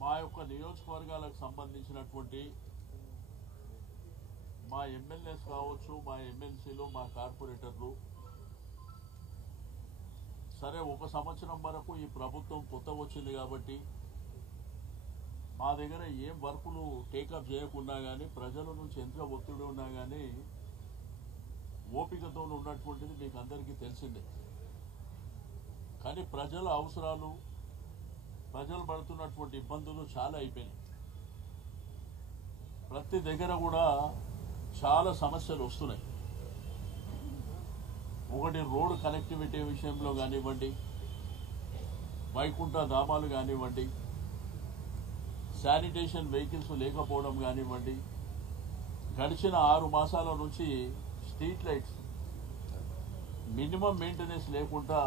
మా యొక్క నియోజకవర్గాలకు సంబంధించినటువంటి మా ఎమ్మెల్యేస్ కావచ్చు, మా ఎమ్మెల్సీలు, మా కార్పొరేటర్లు సరే ఒక సంవత్సరం వరకు ఈ ప్రభుత్వం కొత్త వచ్చింది కాబట్టి మా దగ్గర ఏం వర్కులు టేకప్ చేయకుండా కానీ ప్రజల నుంచి ఎంత ఒత్తిడి ఉన్నా కానీ ఓపికతో ఉన్నటువంటిది మీకు అందరికీ తెలిసిందే. కానీ ప్రజల అవసరాలు, ప్రజలు పడుతున్నటువంటి ఇబ్బందులు చాలా అయిపోయినాయి. ప్రతి దగ్గర కూడా చాలా సమస్యలు వస్తున్నాయి. ఒకటి రోడ్ కనెక్టివిటీ విషయంలో కానివ్వండి, వైకుంఠ ధామాలు కానివ్వండి, శానిటేషన్ వెహికల్స్ లేకపోవడం కానివ్వండి, గడిచిన 6 మాసాల నుంచి స్ట్రీట్ లైట్స్ మినిమం మెయింటెనెన్స్ లేకుండా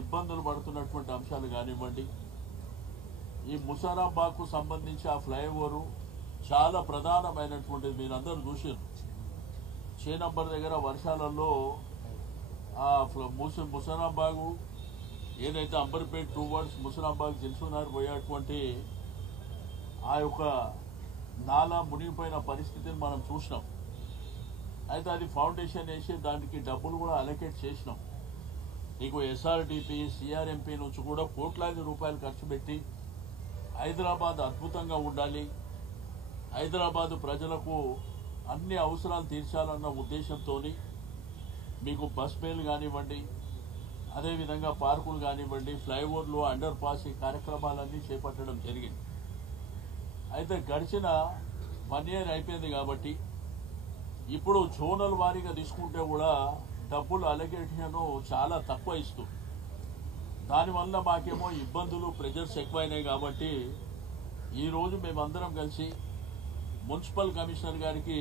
ఇబ్బందులు పడుతున్నటువంటి అంశాలు కానివ్వండి, ఈ ముసారాబాద్కు సంబంధించి ఆ ఫ్లైఓవరు చాలా ప్రధానమైనటువంటిది. మీరందరూ చూసారు, చేనంబర్ దగ్గర వర్షాలలో ఆ ముసారాబాగు ఏదైతే అంబర్పేట్ టువర్డ్స్ ముసారాబాగ్ దిల్సుఖ్నగర్ పోయేటువంటి ఆ యొక్క నాలా మునిగిపోయిన పరిస్థితిని మనం చూసినాం. అయితే అది ఫౌండేషన్ వేసి దానికి డబ్బులు కూడా అలొకేట్ చేసినాం. నీకు ఎస్ఆర్డిపి, సిఆర్ఎంపీ నుంచి కూడా కోట్లాది రూపాయలు ఖర్చు పెట్టి హైదరాబాద్ అద్భుతంగా ఉండాలి, హైదరాబాద్ ప్రజలకు అన్ని అవసరాలు తీర్చాలన్న ఉద్దేశంతో మీకు బస్ బేలు కానివ్వండి, అదేవిధంగా పార్కులు కానివ్వండి, ఫ్లైఓవర్లు, అండర్ పాస్ ఈ కార్యక్రమాలన్నీ చేపట్టడం జరిగింది. అయితే గడిచిన 1 year అయిపోయింది కాబట్టి ఇప్పుడు జోనల్ వారీగా తీసుకుంటే కూడా డబ్బులు అలొకేషన్ చాలా తక్కువ ఇస్తూ, దానివల్ల మాకేమో ఇబ్బందులు, ప్రెజర్స్ ఎక్కువైనాయి. కాబట్టి ఈరోజు మేమందరం కలిసి మున్సిపల్ కమిషనర్ గారికి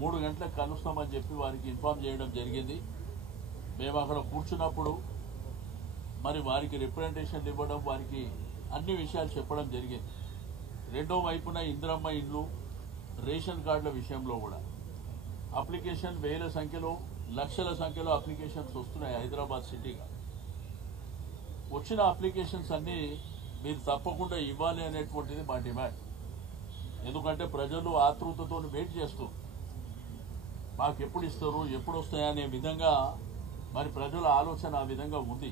3 గంటలకు కలుస్తామని చెప్పి వారికి ఇన్ఫార్మ్ చేయడం జరిగింది. మేము అక్కడ కూర్చున్నప్పుడు మరి వారికి రిప్రజెంటేషన్ ఇవ్వడం, వారికి అన్ని విషయాలు చెప్పడం జరిగింది. రెండో వైపున ఇందిరమ్మ ఇండ్లు, రేషన్ కార్డుల విషయంలో కూడా అప్లికేషన్ వేల సంఖ్యలో, లక్షల సంఖ్యలో అప్లికేషన్స్ వస్తున్నాయి. హైదరాబాద్ సిటీగా వచ్చిన అప్లికేషన్స్ అన్నీ మీరు తప్పకుండా ఇవ్వాలి అనేటువంటిది మా డిమాండ్. ఎందుకంటే ప్రజలు ఆతృతతో వెయిట్ చేస్తూ మాకు ఎప్పుడు ఇస్తారు, ఎప్పుడు వస్తాయనే విధంగా మరి ప్రజల ఆలోచన ఆ విధంగా ఉంది.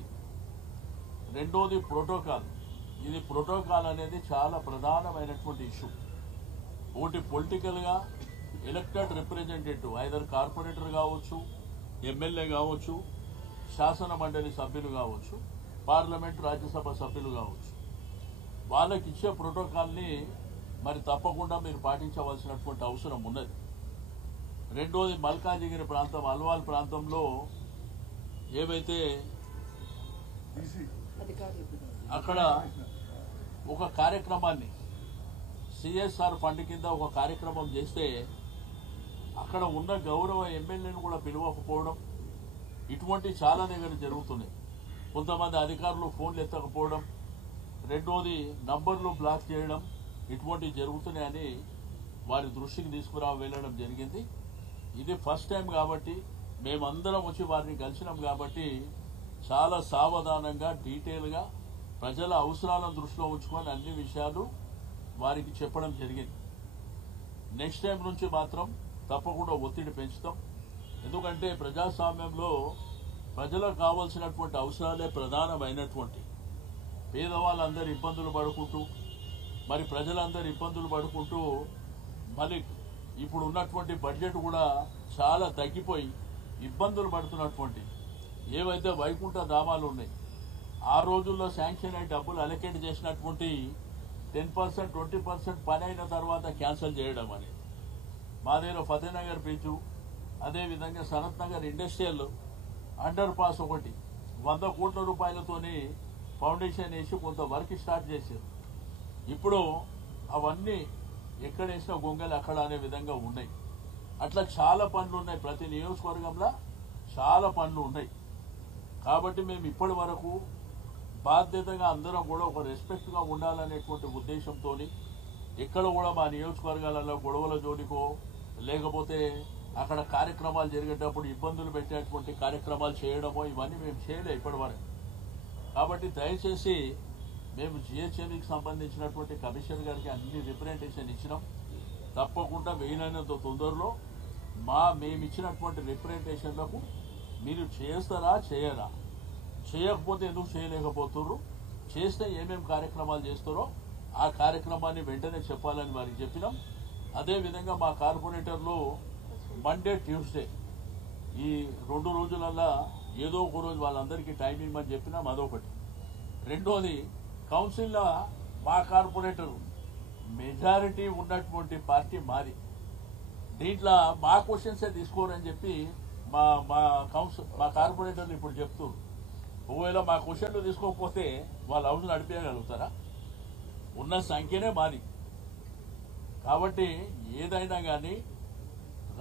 రెండోది ప్రోటోకాల్. ఇది ప్రోటోకాల్ అనేది చాలా ప్రధానమైనటువంటి ఇష్యూ. ఒకటి పొలిటికల్గా ఎలక్టెడ్ రిప్రజెంటేటివ్, ఐదర్ కార్పొరేటర్ కావచ్చు, ఎమ్మెల్యే కావచ్చు, శాసన మండలి సభ్యులు కావచ్చు, పార్లమెంట్ రాజ్యసభ సభ్యులు కావచ్చు, వాళ్ళకి ఇచ్చే ప్రోటోకాల్ని మరి తప్పకుండా మీరు పాటించవలసినటువంటి అవసరం ఉన్నది. రెండోది మల్కాజిగిరి ప్రాంతం, అల్వాల్ ప్రాంతంలో ఏవైతే అక్కడ ఒక కార్యక్రమాన్ని సిఎస్ఆర్ ఫండ్ కింద ఒక కార్యక్రమం చేస్తే అక్కడ ఉన్న గౌరవ ఎమ్మెల్యేను కూడా పిలవకపోవడం, ఇటువంటి చాలా దగ్గర జరుగుతున్నాయి. కొంతమంది అధికారులు ఫోన్లు ఎత్తకపోవడం, రెండోది నంబర్లు బ్లాక్ చేయడం, ఇటువంటివి జరుగుతున్నాయని వారి దృష్టికి వెళ్ళడం జరిగింది. ఇది ఫస్ట్ టైం కాబట్టి మేమందరం వచ్చి వారిని కలిసినాం కాబట్టి చాలా సావధానంగా, డీటెయిల్గా ప్రజల అవసరాలను దృష్టిలో ఉంచుకొని అన్ని విషయాలు వారికి చెప్పడం జరిగింది. నెక్స్ట్ టైం నుంచి మాత్రం తప్పకుండా ఒత్తిడి పెంచుతాం. ఎందుకంటే ప్రజాస్వామ్యంలో ప్రజలకు కావాల్సినటువంటి అవసరాలే ప్రధానమైనటువంటి. పేదవాళ్ళందరూ ఇబ్బందులు పడుకుంటూ, మరి ప్రజలందరూ ఇబ్బందులు పడుకుంటూ, మళ్ళీ ఇప్పుడు ఉన్నటువంటి బడ్జెట్ కూడా చాలా తగ్గిపోయి ఇబ్బందులు పడుతున్నటువంటి ఏవైతే వైకుంఠ ధామాలు ఉన్నాయి, ఆ రోజుల్లో శాంక్షన్ అయి డబ్బులు అలొకేట్ చేసినటువంటి 10%, 20% పని అయిన తర్వాత క్యాన్సిల్ చేయడం అనేది. మా దగ్గర ఫతేనగర్ బ్రిడ్జు, అదేవిధంగా Sanath Nagar industrial under pass ఒకటి 100 కోట్ల రూపాయలతోని ఫౌండేషన్ వేసి కొంత వర్క్ స్టార్ట్ చేశారు. ఇప్పుడు అవన్నీ ఎక్కడ వేసినా గొంగలు అక్కడ అనే విధంగా ఉన్నాయి. అట్లా చాలా పనులు ఉన్నాయి, ప్రతి నియోజకవర్గంలో చాలా పనులు ఉన్నాయి. కాబట్టి మేము ఇప్పటి వరకు బాధ్యతగా అందరం కూడా ఒక రెస్పెక్ట్గా ఉండాలనేటువంటి ఉద్దేశంతో ఎక్కడ కూడా మా నియోజకవర్గాలలో గొడవల జోలికో లేకపోతే అక్కడ కార్యక్రమాలు జరిగేటప్పుడు ఇబ్బందులు పెట్టేటువంటి కార్యక్రమాలు చేయడమో ఇవన్నీ మేము చేయలే ఇప్పటి వరకు. కాబట్టి దయచేసి మేము జిహెచ్ఎంకి సంబంధించినటువంటి కమిషనర్ గారికి అన్ని రిప్రజెంటేషన్ ఇచ్చినాం. తప్పకుండా వీలైనంత తొందరలో మేము ఇచ్చినటువంటి రిప్రజెంటేషన్లకు మీరు చేస్తారా చేయరా, చేయకపోతే ఎందుకు చేయలేకపోతున్నారు, చేస్తే ఏమేమి కార్యక్రమాలు చేస్తారో ఆ కార్యక్రమాన్ని వెంటనే చెప్పాలని వారికి చెప్పినాం. అదేవిధంగా మా కార్పొరేటర్లు మండే ట్యూస్డే ఈ 2 రోజులల్లా ఏదో ఒక రోజు వాళ్ళందరికీ టైం ఇవ్వమని చెప్పినాం. అదొకటి. రెండోది, కౌన్సిల్లో మా కార్పొరేటర్ మెజారిటీ ఉన్నటువంటి పార్టీ మాది. దీంట్లో మా క్వశ్చన్సే తీసుకోరని చెప్పి మా కార్పొరేటర్లు ఇప్పుడు చెప్తున్నారు. ఒకవేళ మా క్వశ్చన్లు తీసుకోకపోతే వాళ్ళ హౌస్ నడిపేయగలుగుతారా? ఉన్న సంఖ్యనే మాది. కాబట్టి ఏదైనా కానీ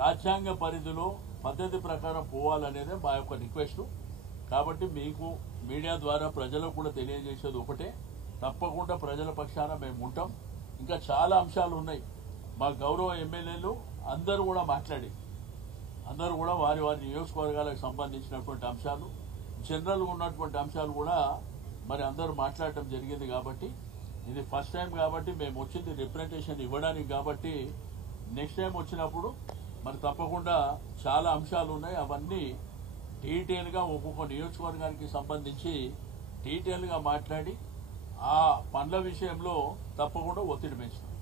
రాజ్యాంగ పరిధిలో పద్ధతి ప్రకారం పోవాలనేదే మా యొక్క రిక్వెస్ట్. కాబట్టి మీకు మీడియా ద్వారా ప్రజలకు కూడా తెలియజేసేది ఒకటే, తప్పకుండా ప్రజల పక్షాన మేము ఉంటాం. ఇంకా చాలా అంశాలు ఉన్నాయి. మా గౌరవ ఎమ్మెల్యేలు అందరూ కూడా మాట్లాడి, అందరూ కూడా వారి వారి నియోజకవర్గాలకు సంబంధించినటువంటి అంశాలు, జనరల్గా ఉన్నటువంటి అంశాలు కూడా మరి అందరూ మాట్లాడటం జరిగింది. కాబట్టి ఇది ఫస్ట్ టైం కాబట్టి మేము వచ్చింది రిప్రజెంటేషన్ ఇవ్వడానికి. కాబట్టి నెక్స్ట్ టైం వచ్చినప్పుడు మరి తప్పకుండా చాలా అంశాలు ఉన్నాయి. అవన్నీ డీటెయిల్గా ఒక్కొక్క నియోజకవర్గానికి సంబంధించి డీటెయిల్గా మాట్లాడి ఆ పనుల విషయంలో తప్పకుండా ఒత్తిడి పెంచుతాం.